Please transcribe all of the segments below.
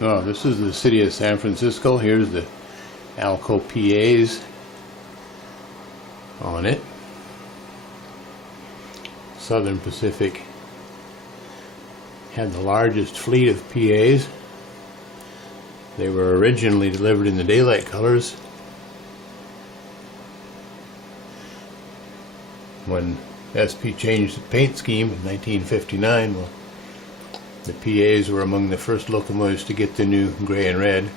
Oh, this is the city of San Francisco. Here's the Alco PAs on it. Southern Pacific had the largest fleet of PAs. They were originally delivered in the daylight colors. When SP changed the paint scheme in 1959, well, the PAs were among the first locomotives to get the new gray and red.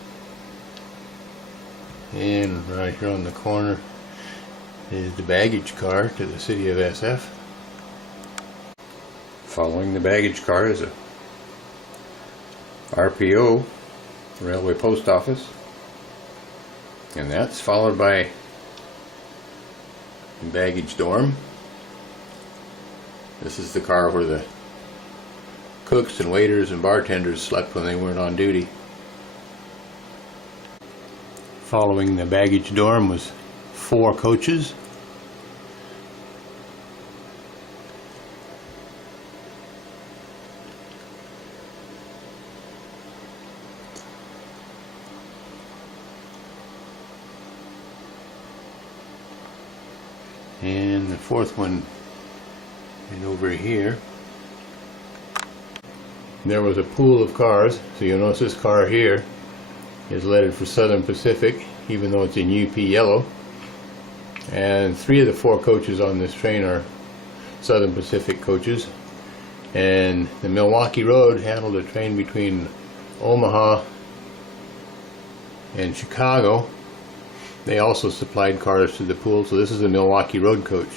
And right here on the corner is the baggage car to the city of SF. Following the baggage car is a RPO, Railway Post Office, and that's followed by the baggage dorm. This is the car where the cooks and waiters and bartenders slept when they weren't on duty. Following the baggage dorm was 4 coaches. And the 4th one is over here. There was a pool of cars, so you'll notice this car here is lettered for Southern Pacific, even though it's in UP yellow. And 3 of the 4 coaches on this train are Southern Pacific coaches. And the Milwaukee Road handled a train between Omaha and Chicago. They also supplied cars to the pool, so this is a Milwaukee Road coach.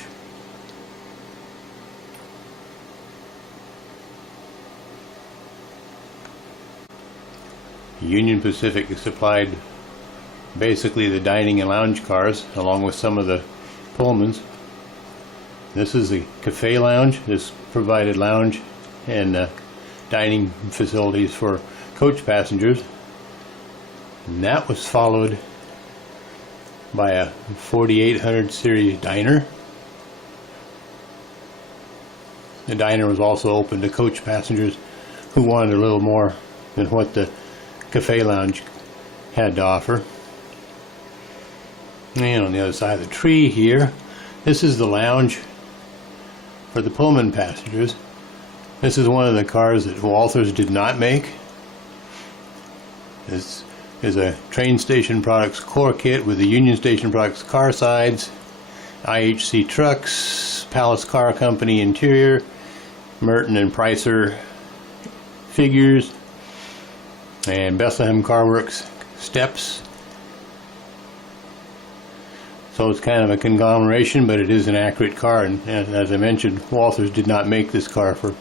Union Pacific supplied basically the dining and lounge cars along with some of the Pullmans. This is the cafe lounge. This provided lounge and dining facilities for coach passengers. And that was followed by a 4800 series diner. The diner was also open to coach passengers who wanted a little more than what the cafe lounge had to offer. And on the other side of the tree here, this is the lounge for the Pullman passengers. This is one of the cars that Walthers did not make. This is a Train Station Products core kit with the Union Station Products car sides, IHC trucks, Palace Car Company interior, Merton and Pricer figures, and Bethlehem Car Works steps. So it's kind of a conglomeration, but it is an accurate car, and as I mentioned, Walthers did not make this car for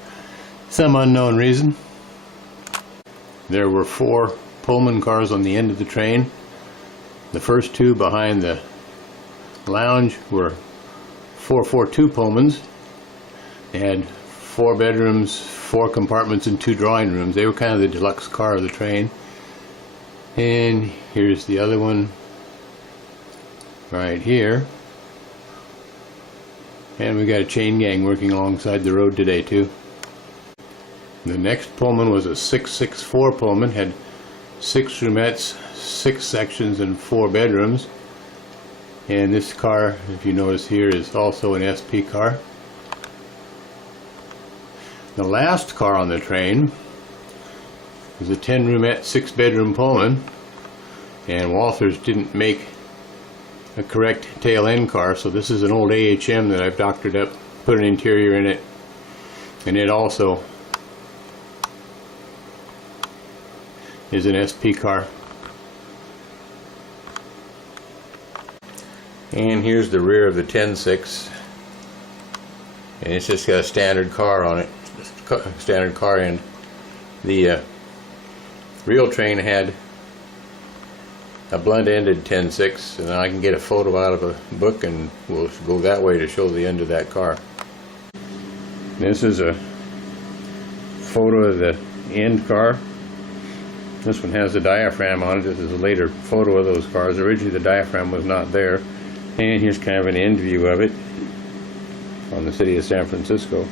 some unknown reason. There were 4 Pullman cars on the end of the train. The first 2 behind the lounge were 442 Pullmans. They had 4 bedrooms, 4 compartments, and 2 drawing rooms. They were kind of the deluxe car of the train. And here's the other one right here. And we got a chain gang working alongside the road today too. The next Pullman was a 664 Pullman, had 6 roomettes, 6 sections, and 4 bedrooms. And this car, if you notice here, is also an SP car. The last car on the train is a 10 roomette, 6 bedroom Pullman, and Walthers didn't make a correct tail end car, so this is an old AHM that I've doctored up, put an interior in it, and it also is an SP car. And here's the rear of the 10-6, and it's just got a standard car on it, standard car end. The real train had a blunt-ended 10-6, and I can get a photo out of a book and we'll go that way to show the end of that car. This is a photo of the end car. This one has the diaphragm on it. This is a later photo of those cars. Originally the diaphragm was not there. And here's kind of an end view of it on the city of San Francisco.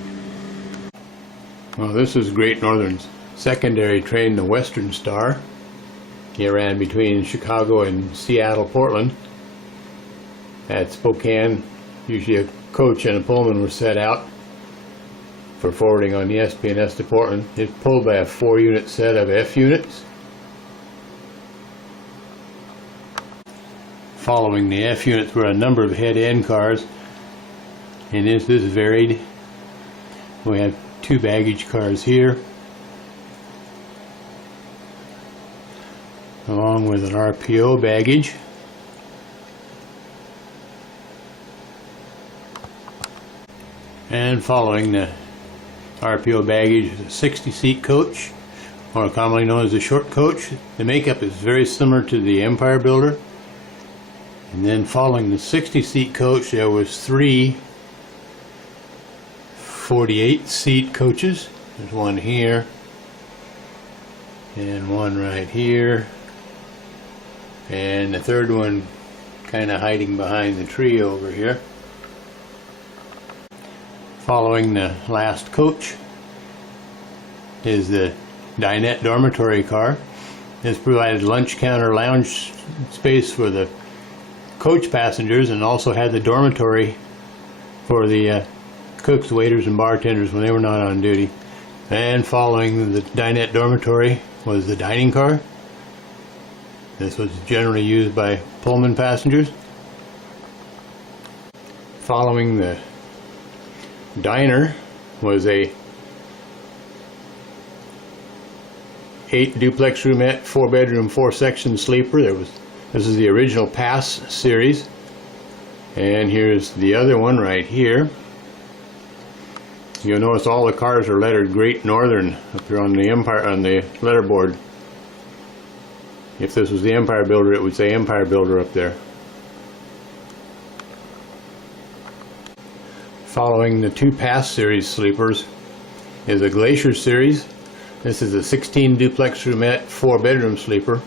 Well, this is Great Northern's secondary train, the Western Star. He ran between Chicago and Seattle, Portland. At Spokane, usually a coach and a Pullman were set out for forwarding on the SP&S to Portland. It's pulled by a 4-unit set of F units. Following the F units were a number of head-end cars, and this is varied. We have 2 baggage cars here, along with an RPO baggage. And following the RPO baggage is a 60-seat coach, or commonly known as a short coach. The makeup is very similar to the Empire Builder. And then following the 60-seat coach, there was 3 48-seat coaches. There's one here, and one right here, and the third one kind of hiding behind the tree over here. Following the last coach is the dinette dormitory car. This provided lunch counter lounge space for the coach passengers, and also had the dormitory for the cooks, waiters, and bartenders when they were not on duty. And following the dinette dormitory was the dining car. This was generally used by Pullman passengers. Following the diner was a 8 duplex roomette, 4-bedroom, 4-section sleeper. This is the original Pass series, and here's the other one right here. You'll notice all the cars are lettered Great Northern up here on the letterboard. If this was the Empire Builder, it would say Empire Builder up there. Following the 2 Pass series sleepers is a Glacier series. This is a 16 duplex roomette, 4-bedroom sleeper.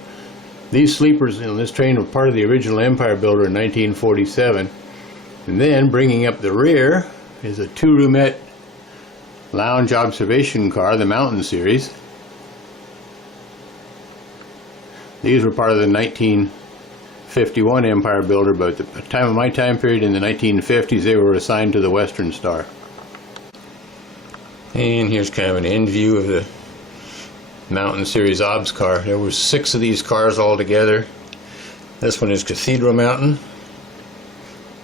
These sleepers in this train were part of the original Empire Builder in 1947. And then bringing up the rear is a 2-roomette lounge observation car, the Mountain series. These were part of the 1951 Empire Builder, but at the time of my time period in the 1950s, they were assigned to the Western Star. And here's kind of an end view of the Mountain Series OBS car. There were 6 of these cars altogether. This one is Cathedral Mountain,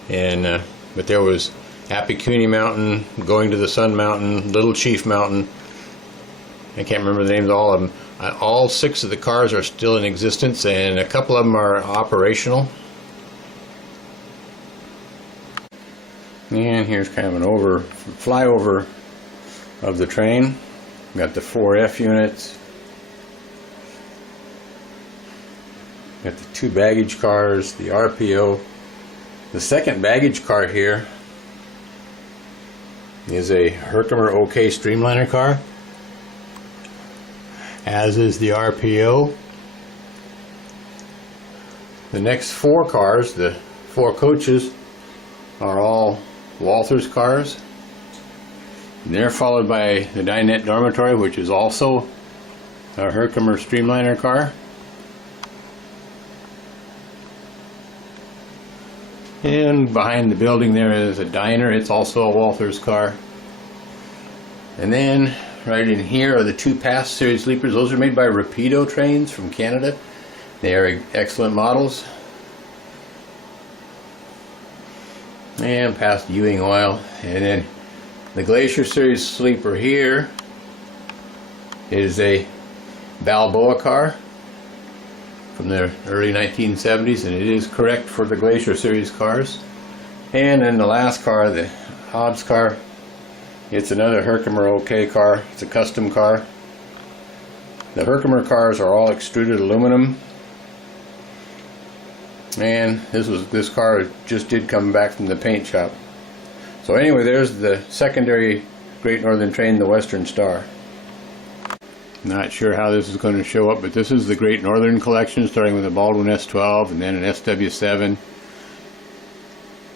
and but there was Apicuni Mountain, Going to the Sun Mountain, Little Chief Mountain. I can't remember the names of all of them. All 6 of the cars are still in existence, and a couple of them are operational. And here's kind of an flyover of the train. We've got the 4 F units. Got the 2 baggage cars, the RPO. The second baggage car here is a Herkimer OK Streamliner car, as is the RPO. The next 4 cars, the 4 coaches, are all Walthers cars. And they're followed by the dinette dormitory, which is also a Herkimer Streamliner car. And behind the building there is a diner. It's also a Walthers car. And then right in here are the 2 Pass series sleepers. Those are made by Rapido trains from Canada. They are excellent models. And past Ewing Oil. And then the Glacier series sleeper here is a Balboa car from the early 1970s, and it is correct for the Glacier series cars. And then the last car, the Hobbs car, it's another Herkimer OK car. It's a custom car. The Herkimer cars are all extruded aluminum, and this car just did come back from the paint shop. So anyway, there's the secondary Great Northern train, the Western Star. Not sure how this is going to show up, but this is the Great Northern collection, starting with a Baldwin S12 and then an SW7,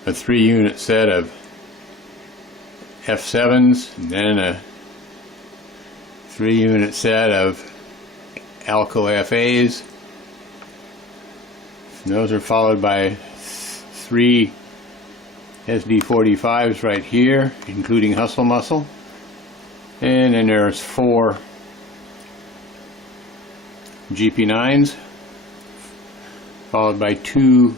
a 3-unit set of F7s, and then a 3-unit set of Alco FAs, And those are followed by 3 SD45s right here, including Hustle Muscle. And then there's 4 GP9s, followed by 2